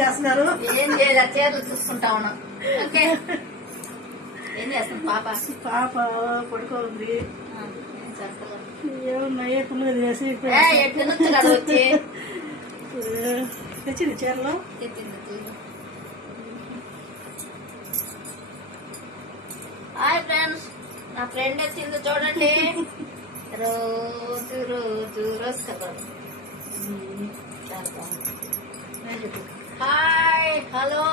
చేస్తున్నారు. ఏం చేయలేదు, చీరలు చూసుకుంటా ఉన్నాం. ఓకే, ఏం చేస్తుంది పాప? పాప పడుకోండి. ఏమున్నాయి పుల్లగా చేసి వచ్చి తెచ్చింది చీరలో. హాయ్ ఫ్రెండ్స్, నా ఫ్రెండ్ వచ్చింది చూడండి. రోజు రోజు రోజు కదా. Hi, hello.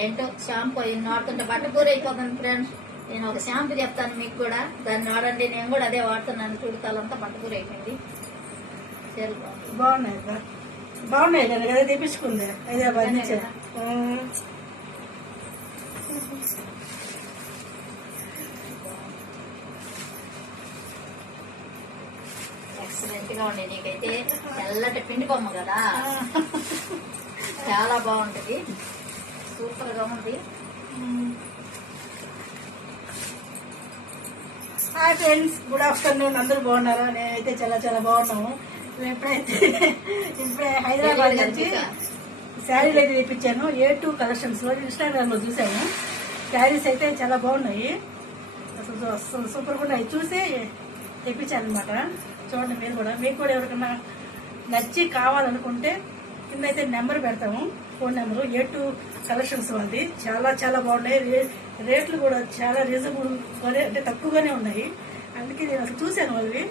ఏంటో షాంపూ వాడుతుంటే బట్టకూర అయిపోతుంది ఫ్రెండ్స్. నేను ఒక షాంపూ చెప్తాను మీకు కూడా, దాన్ని వాడండి. నేను కూడా అదే వాడుతున్నాను. చూడతాలంతా బట్టకూర అయిపోయింది. బాగున్నాయి బాగున్నాయి కదా, తెప్పించుకుంది హైదరాబాద్ నుంచి. ఎక్సలెంట్ గా ఉండే. నీకైతే తెల్లటి పిండి బొమ్మ కదా, చాలా బాగుంటది, సూపర్ గా ఉంది. Hi friends, good afternoon. అందరూ బాగున్నారా? నేనైతే చాలా చాలా బాగున్నాము. ఇప్పుడే హైదరాబాద్ నుంచి శారీలు అయితే తెప్పించాను. A2 కలెక్షన్స్ లో ఇన్స్టాగ్రామ్ లో చూసాను. శారీస్ అయితే చాలా బాగున్నాయి, అసలు సూపర్ గా ఉన్నాయి. చూసి తెప్పించాను అనమాట. చూడండి మీరు కూడా, మీకు కూడా ఎవరికన్నా నచ్చి కావాలనుకుంటే కింద అయితే నెంబర్ పెడతాము, ఫోన్ నెంబరు. A2 కలెక్షన్స్ వాళ్ళది చాలా చాలా బాగున్నాయి. రేట్లు కూడా చాలా రీజనబుల్ అంటే తక్కువగానే ఉన్నాయి. అందుకే నేను అసలు చూశాను, వాళ్ళవి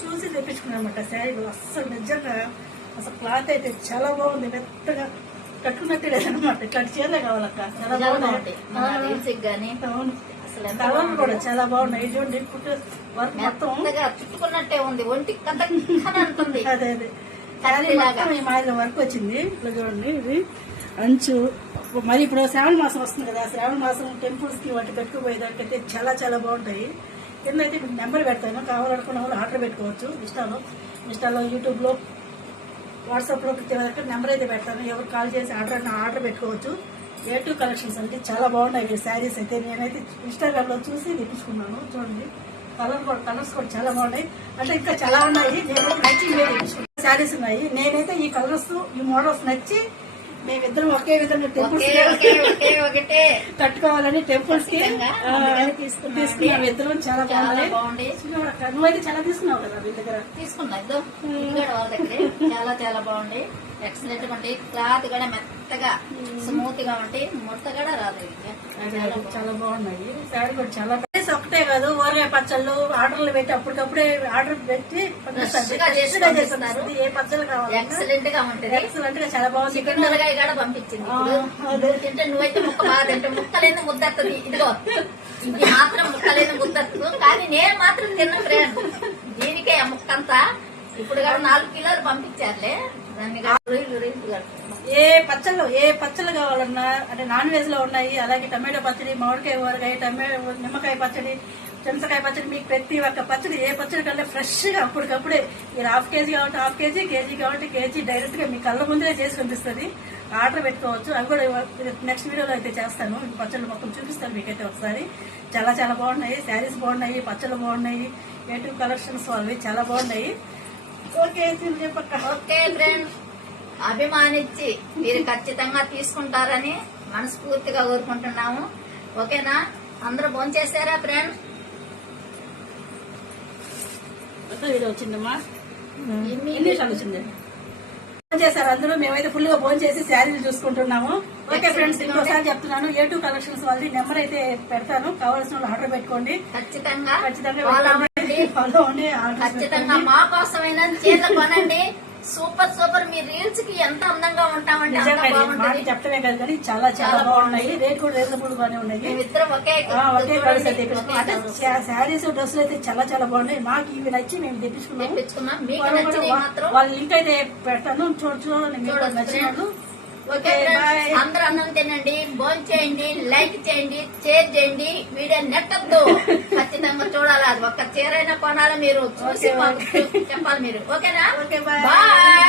చూసి తెప్పించుకున్నాను అనమాట శారీలు. అస్సలు నిజంగా అసలు క్లాత్ అయితే చాలా బాగుంది, మెత్తగా కట్టుకున్నట్టే లేదనమాట. ఇట్లాంటి చీరలే కావాలక్క, చాలా బాగున్నాయి. అవును, కలర్లు కూడా చాలా బాగున్నాయి. చూడండి, పుట్టు వర్క్ మొత్తం చుట్టుకున్నట్టే ఉంది, ఒంటికి అంటుంది. అదే అదే శారీ మొత్తం ఈ మాదిరి వర్క్ వచ్చింది. ఇట్లా చూడండి, ఇది అంచు. మరి ఇప్పుడు శ్రావణ మాసం వస్తుంది కదా, శ్రావణ మాసం టెంపుల్స్ కి వాటి పెట్టుకుపోయేదానికైతే చాలా చాలా బాగుంటాయి. కింద అయితే మీకు నెంబర్ పెడతాను, కావాలనుకున్న వాళ్ళు ఆర్డర్ పెట్టుకోవచ్చు. ఇన్స్టాలో యూట్యూబ్లో వాట్సాప్లో ప్రతి ఒక్క నెంబర్ అయితే పెడతాను. ఎవరు కాల్ చేసి ఆర్డర్ పెట్టుకోవచ్చు. A2 కలెక్షన్స్ అంటే చాలా బాగున్నాయి శారీస్ అయితే. నేనైతే ఇన్స్టాగ్రామ్లో చూసి తెప్పించుకున్నాను. చూడండి, కలర్స్ కూడా చాలా బాగున్నాయి. అంటే ఇంకా చాలా ఉన్నాయి. నేనైతే నచ్చి తెప్పించుకున్నాను. శారీస్ ఉన్నాయి. నేనైతే ఈ కలర్స్, ఈ మోడల్స్ నచ్చి మేమిద్దరం ఒకే విధంగా టెంపుల్స్ కట్టుకోవాలని టెంపుల్స్ కి తీసుకున్నాం. ఇద్దరం చాలా బాగున్నాయి. నువ్వైతే చాలా తీసుకున్నావు కదా మీ దగ్గర? తీసుకున్నా, వాళ్ళ దగ్గర చాలా చాలా బాగుంది. ఎక్సలెంట్ గా ఉంటాయి. క్లాత్ కూడా మెత్తగా స్మూత్ గా ఉంటాయి, ముడత కూడా రాదు. చాలా బాగున్నాయి. శారీ కూడా చాలా ఒకటే కాదు, ఊరగాయ పచ్చళ్ళు ఆర్డర్లు పెట్టి అప్పటికప్పుడే ఆర్డర్ పెట్టి చేస్తున్నారు. ఏ పచ్చళ్ళు కావాలి ఎక్సలెంట్ గా ఉంటుంది. ఎక్సలెంట్ గా చాలా బాగుంది. చికెన్ ఊరగాయ కూడా పంపించింది. తింటే నువ్వైతే ముక్క బాగా తింటే ముక్కలేని ముద్దతుంది. ఇదిగో ఇది మాత్రం ముక్కలేని ముద్దత్తు, కానీ నేను మాత్రం తిన్న ఫ్రెండ్. దీనికే ఆ ముక్కంతా. ఇప్పుడు కూడా 4 కిలోలు పంపించారులే. ఏ పచ్చళ్ళు కావాలన్నా అంటే నాన్ వెజ్ లో ఉన్నాయి. అలాగే టమాటో పచ్చడి, మామిడికాయ ఊరగాయ, నిమ్మకాయ పచ్చడి, చెంచకాయ పచ్చడి, మీకు ప్రతి ఒక్క పచ్చడి, ఏ పచ్చడి కన్నా ఫ్రెష్ గా అప్పటికప్పుడే మీరు హాఫ్ కేజీ కాబట్టి హాఫ్ కేజీ, కేజీ కాబట్టి కేజీ డైరెక్ట్ గా మీ కళ్ళ ముందే చేసి పంపిస్తుంది. ఆర్డర్ పెట్టుకోవచ్చు. అవి కూడా నెక్స్ట్ వీడియోలో అయితే చేస్తాను. పచ్చళ్ళు మొత్తం చూపిస్తాను మీకైతే ఒకసారి. చాలా చాలా బాగున్నాయి. శారీస్ బాగున్నాయి, పచ్చళ్ళు బాగున్నాయి. A2 కలెక్షన్స్ వాళ్ళవి చాలా బాగున్నాయి. ఓకే ఫ్రెండ్స్, అభిమానించి మీరు ఖచ్చితంగా తీసుకుంటారని మనస్ఫూర్తిగా కోరుకుంటున్నాము. ఓకేనా? అందరూ భోంచేసారా ఫ్రెండ్స్? వచ్చిందమ్మా, వచ్చింది ఫోన్ చేశారు అందరూ. మేమైతే ఫుల్ గా ఫోన్ చేసి శారీలు చూసుకుంటున్నాము. ఓకే ఫ్రెండ్స్, ఇంకోసారి చెప్తున్నాను, A2 కలెక్షన్స్ వాళ్ళది నెంబర్ అయితే పెడతాను. కావాల్సిన వాళ్ళు ఆర్డర్ పెట్టుకోండి. ఖచ్చితంగా ఫాలో అవ్వండి. ఖచ్చితంగా మా కోసమైనా చీరలు కొనండి. Super super. మీ రీల్స్ కి ఎంత అందంగా ఉంటామంటే చెప్తమే కదా, కానీ చాలా చాలా బాగున్నాయి. రేట్ కూడా రీజనబుల్ గానే ఉన్నాయి. ఒకే శారీస్, డ్రెస్సులు అయితే చాలా చాలా బాగున్నాయి. మాకు ఇవి నచ్చి మేము తెప్పించుకున్నాం. వాళ్ళ లింక్ అయితే పెడతాను, చూడండి. ఓకే, అందరూ అన్నం తినండి, భోజనం చేయండి, లైక్ చేయండి, షేర్ చేయండి. వీడియో నెట్టద్దు, ఖచ్చితంగా చూడాలి. అది ఒక్క చీరైనా కొనాలి, మీరు చూసి చెప్పాలి మీరు. ఓకేనా? బాయ్.